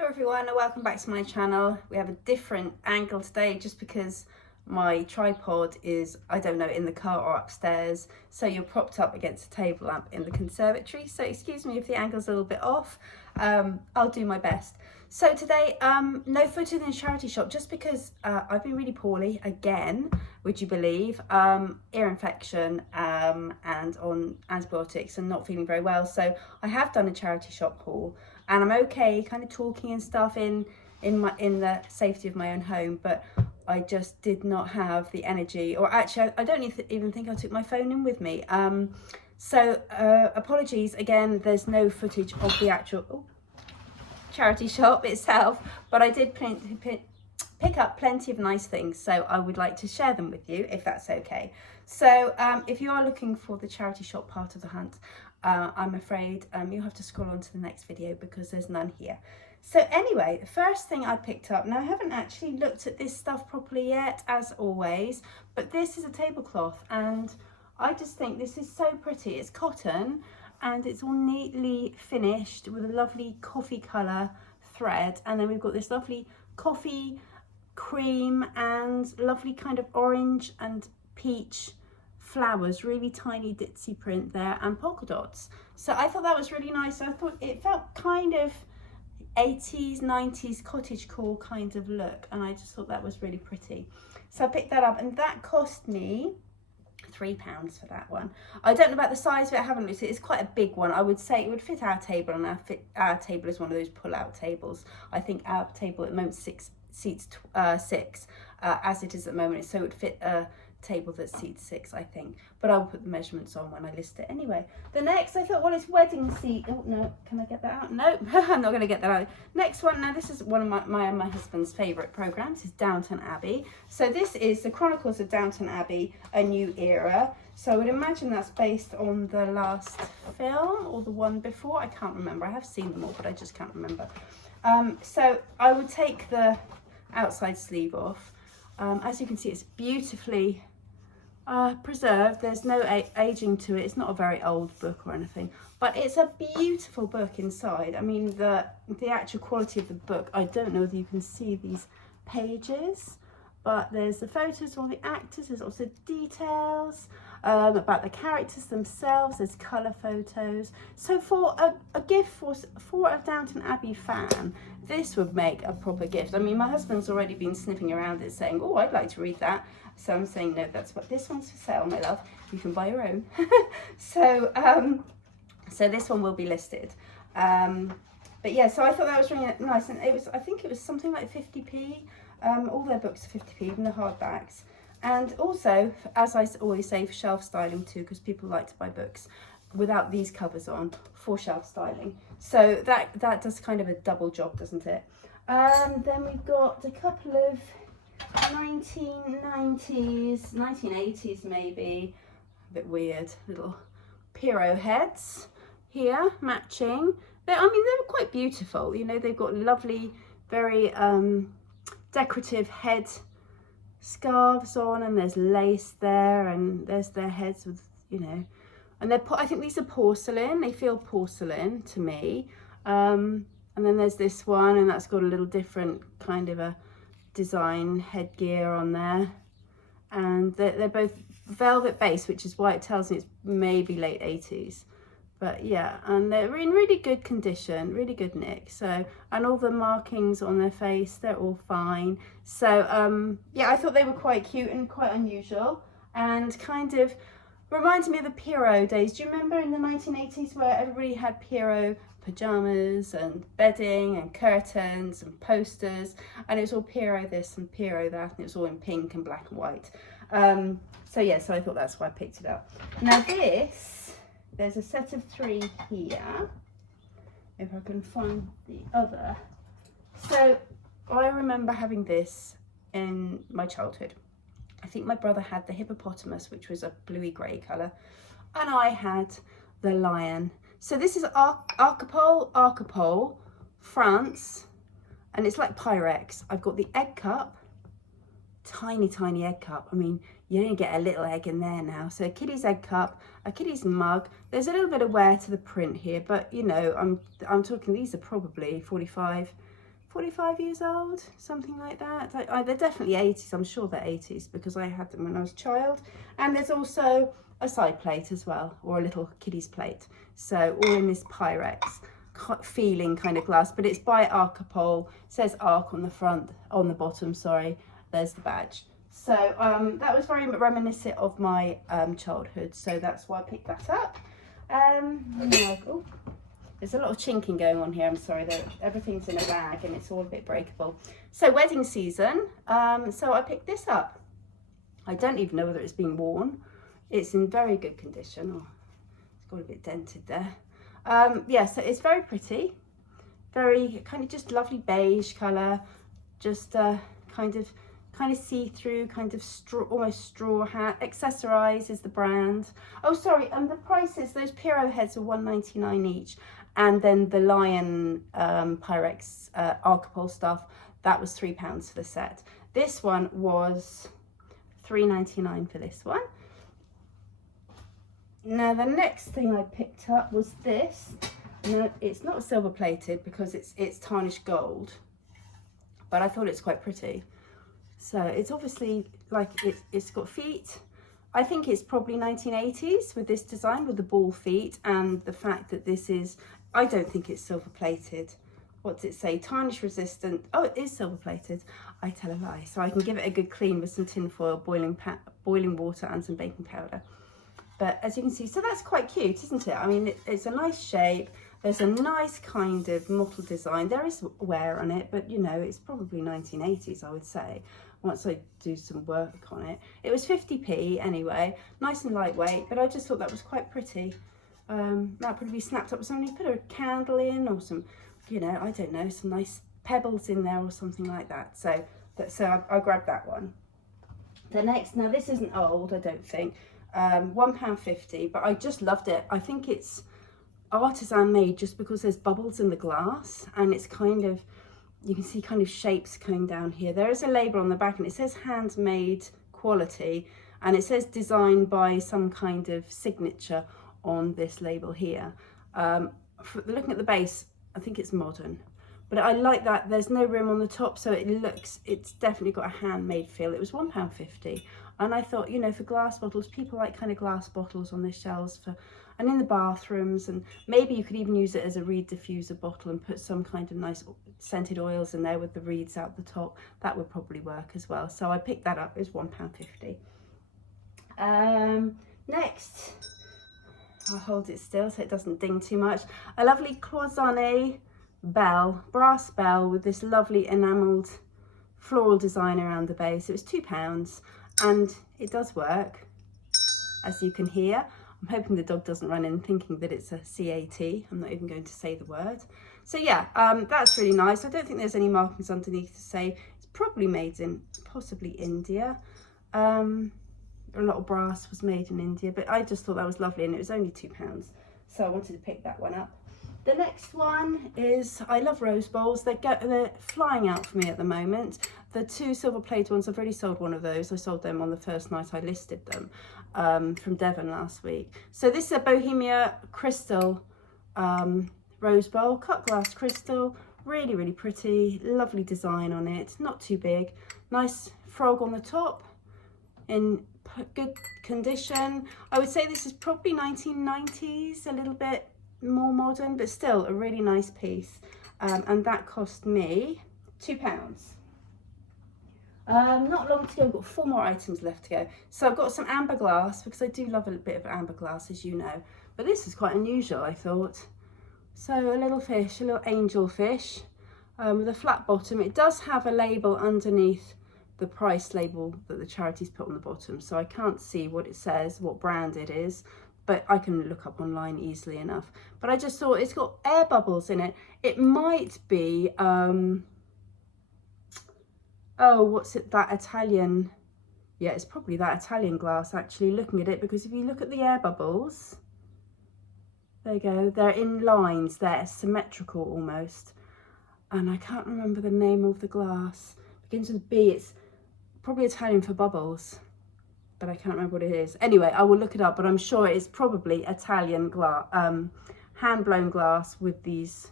Hello everyone and welcome back to my channel. We have a different angle today just because my tripod is, I don't know, in the car or upstairs, so you're propped up against a table lamp in the conservatory, so excuse me if the angle's a little bit off. I'll do my best. So today, no footage in the charity shop just because I've been really poorly again, would you believe, ear infection and on antibiotics and not feeling very well. So I have done a charity shop haul and I'm okay kind of talking and stuff in the safety of my own home, but I just did not have the energy, or actually I don't even think I took my phone in with me. So apologies again, there's no footage of the actual charity shop itself, but I did pick up plenty of nice things, so I would like to share them with you if that's okay. So if you are looking for the charity shop part of the hunt, I'm afraid you'll have to scroll on to the next video because there's none here. So anyway, the first thing I picked up, now I haven't actually looked at this stuff properly yet, as always, but this is a tablecloth and I just think this is so pretty. It's cotton and it's all neatly finished with a lovely coffee colour thread, and then we've got this lovely coffee cream and lovely kind of orange and peach flowers, really tiny ditzy print there and polka dots. So I thought that was really nice. I thought it felt kind of 80s 90s cottagecore kind of look, and I just thought that was really pretty, so I picked that up and that cost me £3 for that one. I don't know about the size of it, I haven't looked at it. It's quite a big one. I would say it would fit our table, and our table is one of those pull-out tables. I think our table at the moment seats six as it is at the moment, so it would fit a table that seats 6, I think, but I'll put the measurements on when I list it anyway. The next, I thought, well, it's wedding seat. Oh no, can I get that out? No, I'm not going to get that out. Next one, now this is one of my husband's favourite programmes, is Downton Abbey. So this is the Chronicles of Downton Abbey, A New Era. So I would imagine that's based on the last film or the one before. I can't remember. I have seen them all, but I just can't remember. So I would take the outside sleeve off. As you can see, it's beautifully preserved. There's no aging to it. It's not a very old book or anything, but it's a beautiful book inside. I mean, the actual quality of the book, I don't know if you can see these pages, but there's the photos of all the actors. There's also details about the characters themselves. There's colour photos. So for a gift for a Downton Abbey fan, this would make a proper gift. I mean, my husband's already been sniffing around it saying, oh, I'd like to read that. So I'm saying, no, that's what this one's for sale, my love. You can buy your own. So this one will be listed. But yeah, so I thought that was really nice, and it was, I think it was something like 50p. All their books are 50p, even the hardbacks. And also, as I always say, for shelf styling too, because people like to buy books without these covers on for shelf styling. So that does kind of a double job, doesn't it? Then we've got a couple of 1990s, 1980s maybe, a bit weird, little Piro heads here, matching. I mean, they're quite beautiful, you know, they've got lovely, very decorative head scarves on, and there's lace there, and there's their heads with, you know, and I think these are porcelain. They feel porcelain to me. And then there's this one, and that's got a little different kind of a design headgear on there, and they're both velvet base, which is why it tells me it's maybe late 80s. But yeah, and they're in really good condition, really good nick. So, and all the markings on their face, they're all fine. So yeah, I thought they were quite cute and quite unusual, and kind of reminds me of the Piro days. Do you remember in the 1980s where everybody had Piro pajamas and bedding and curtains and posters, and it was all Piro this and Piro that, and it was all in pink and black and white. So yeah, so I thought that's why I picked it up. Now there's a set of 3 here, if I can find the other. So I remember having this in my childhood. I think my brother had the hippopotamus, which was a bluey grey colour, and I had the lion. So this is Archipole, France, and it's like Pyrex. I've got the egg cup, tiny egg cup. I mean, you don't get a little egg in there now. So a kiddie's egg cup, a kiddie's mug. There's a little bit of wear to the print here, but you know, I'm talking, these are probably 45, 45 years old, something like that. They're definitely 80s, I'm sure they're 80s because I had them when I was a child. And there's also a side plate as well, or a little kiddie's plate. So all in this Pyrex feeling kind of glass, but it's by Arcapol. It says Arc on the front, on the bottom, sorry. There's the badge. So that was very reminiscent of my childhood, so that's why I picked that up. Oh, there's a lot of chinking going on here, I'm sorry, everything's in a bag and it's all a bit breakable. So wedding season, so I picked this up. I don't even know whether it's been worn. It's in very good condition. Oh, it's got a bit dented there. Yeah, so it's very pretty, very kind of just lovely beige colour, just kind of see-through, kind of straw, almost straw hat. Accessorize is the brand. Oh, sorry, and the prices, those Piro heads are $1.99 each, and then the Lion Pyrex Arcapol stuff, that was £3 for the set. This one was $3.99 for this one. Now the next thing I picked up was this. Now it's not silver plated because it's tarnished gold, but I thought it's quite pretty. So it's obviously like it's got feet. I think it's probably 1980s with this design, with the ball feet, and the fact that this is, I don't think it's silver plated. What's it say? Tarnish resistant. Oh, it is silver plated. I tell a lie. So I can give it a good clean with some tin foil, boiling water and some baking powder. But as you can see, so that's quite cute, isn't it? I mean, it's a nice shape. There's a nice kind of mottled design. There is wear on it, but you know, it's probably 1980s, I would say, once I do some work on it. It was 50p anyway, nice and lightweight, but I just thought that was quite pretty. That probably be snapped up with something. You put a candle in or some, you know, I don't know, some nice pebbles in there or something like that. So I grabbed that one. The next, now this isn't old, I don't think. £1.50, but I just loved it. I think it's artisan made just because there's bubbles in the glass, and it's kind of, you can see kind of shapes going down here. There is a label on the back and it says handmade quality, and it says designed by some kind of signature on this label here. Looking at the base, I think it's modern, but I like that there's no rim on the top, so it's definitely got a handmade feel. It was £1.50. And I thought, you know, for glass bottles, people like kind of glass bottles on their shelves and in the bathrooms, and maybe you could even use it as a reed diffuser bottle and put some kind of nice scented oils in there with the reeds out the top. That would probably work as well. So I picked that up. It was £1.50. Next, I'll hold it still so it doesn't ding too much. A lovely cloisonné bell, brass bell with this lovely enamelled floral design around the base. It was £2. And it does work, as you can hear. I'm hoping the dog doesn't run in thinking that it's a CAT. I'm not even going to say the word. So yeah, that's really nice. I don't think there's any markings underneath to say it's probably made in possibly India. A lot of brass was made in India, but I just thought that was lovely, and it was only £2. So I wanted to pick that one up. The next one is, I love rose bowls. They're flying out for me at the moment. The two silver plated ones, I've already sold one of those. I sold them on the first night I listed them from Devon last week. So this is a Bohemia crystal rose bowl, cut glass crystal, really, really pretty, lovely design on it, not too big, nice frog on the top, in good condition. I would say this is probably 1990s, a little bit more modern, but still a really nice piece, and that cost me £2. Not long to go. I've got 4 more items left to go. So I've got some amber glass, because I do love a bit of amber glass, as you know, but this is quite unusual, I thought. So a little fish, a little angel fish, with a flat bottom. It does have a label underneath, the price label that the charities put on the bottom, so I can't see what it says, what brand it is, but I can look up online easily enough. But I just thought it's got air bubbles in it. It might be, oh, what's it, that Italian, yeah, it's probably that Italian glass, actually, looking at it, because if you look at the air bubbles, there you go, they're in lines, they're symmetrical almost. And I can't remember the name of the glass. It begins with a B. It's probably Italian for bubbles, but I can't remember what it is. Anyway, I will look it up, but I'm sure it's probably Italian glass, hand-blown glass with these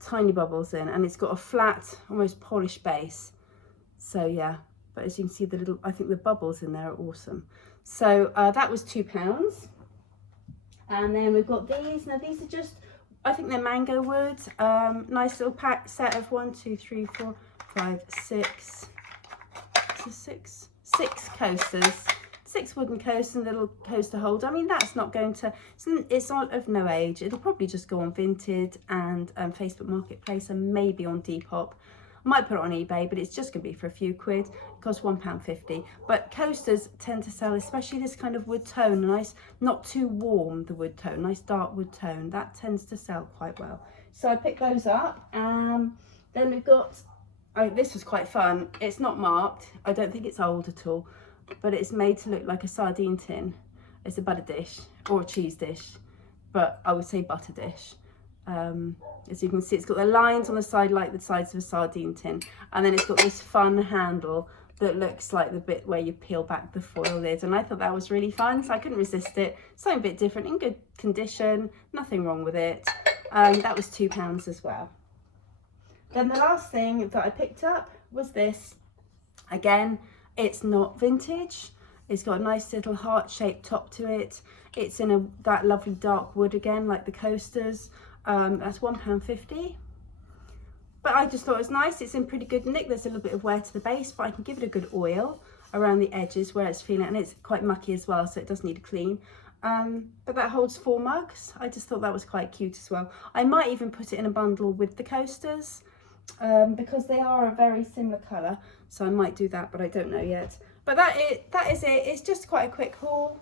tiny bubbles in, and it's got a flat, almost polished base. So yeah, but as you can see, the little, I think the bubbles in there are awesome. So that was £2. And then we've got these. Now these are just, I think they're mango wood. Nice little pack set of 1, 2, 3, 4, 5, 6. So six coasters. 6 wooden coasters and a little coaster holder. I mean, that's not going to, it's not of no age. It'll probably just go on Vinted and Facebook Marketplace and maybe on Depop. I might put it on eBay, but it's just going to be for a few quid. It costs £1.50. But coasters tend to sell, especially this kind of wood tone, nice, not too warm, the wood tone, nice dark wood tone. That tends to sell quite well. So I picked those up. Then we've got, oh, this was quite fun. It's not marked. I don't think it's old at all, but it's made to look like a sardine tin. It's a butter dish or a cheese dish, but I would say butter dish. As you can see, it's got the lines on the side like the sides of a sardine tin, and then it's got this fun handle that looks like the bit where you peel back the foil lid, and I thought that was really fun, so I couldn't resist it. Something a bit different, in good condition, nothing wrong with it. That was £2 as well. Then the last thing that I picked up was this. Again, it's not vintage. It's got a nice little heart-shaped top to it. It's in that lovely dark wood again, like the coasters. That's £1.50. But I just thought it was nice. It's in pretty good nick. There's a little bit of wear to the base, but I can give it a good oil around the edges where it's feeling, and it's quite mucky as well, so it does need a clean. But that holds 4 mugs. I just thought that was quite cute as well. I might even put it in a bundle with the coasters, because they are a very similar colour, so I might do that, but I don't know yet. But that is it. It's just quite a quick haul,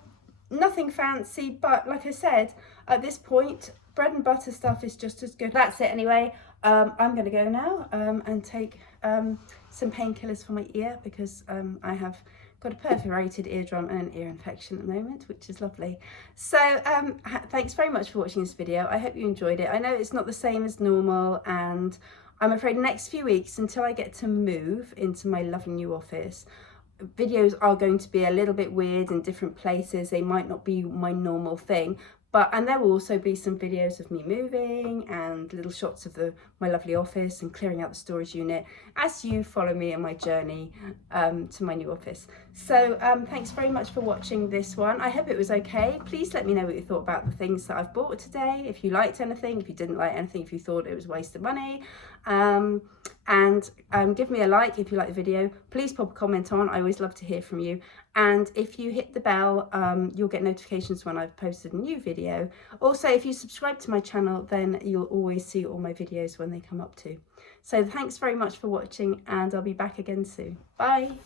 nothing fancy, but like I said, at this point, bread and butter stuff is just as good. That's it anyway. I'm going to go now and take some painkillers for my ear, because I have got a perforated eardrum and an ear infection at the moment, which is lovely. So thanks very much for watching this video. I hope you enjoyed it. I know it's not the same as normal, and I'm afraid the next few weeks, until I get to move into my lovely new office, videos are going to be a little bit weird in different places. They might not be my normal thing, and there will also be some videos of me moving and little shots of my lovely office and clearing out the storage unit as you follow me in my journey to my new office. So thanks very much for watching this one. I hope it was okay. Please let me know what you thought about the things that I've bought today. If you liked anything, if you didn't like anything, if you thought it was a waste of money. And give me a like if you like the video. Please pop a comment on. I always love to hear from you. And if you hit the bell, you'll get notifications when I've posted a new video. Also, if you subscribe to my channel, then you'll always see all my videos when they come up too. So thanks very much for watching, and I'll be back again soon. Bye.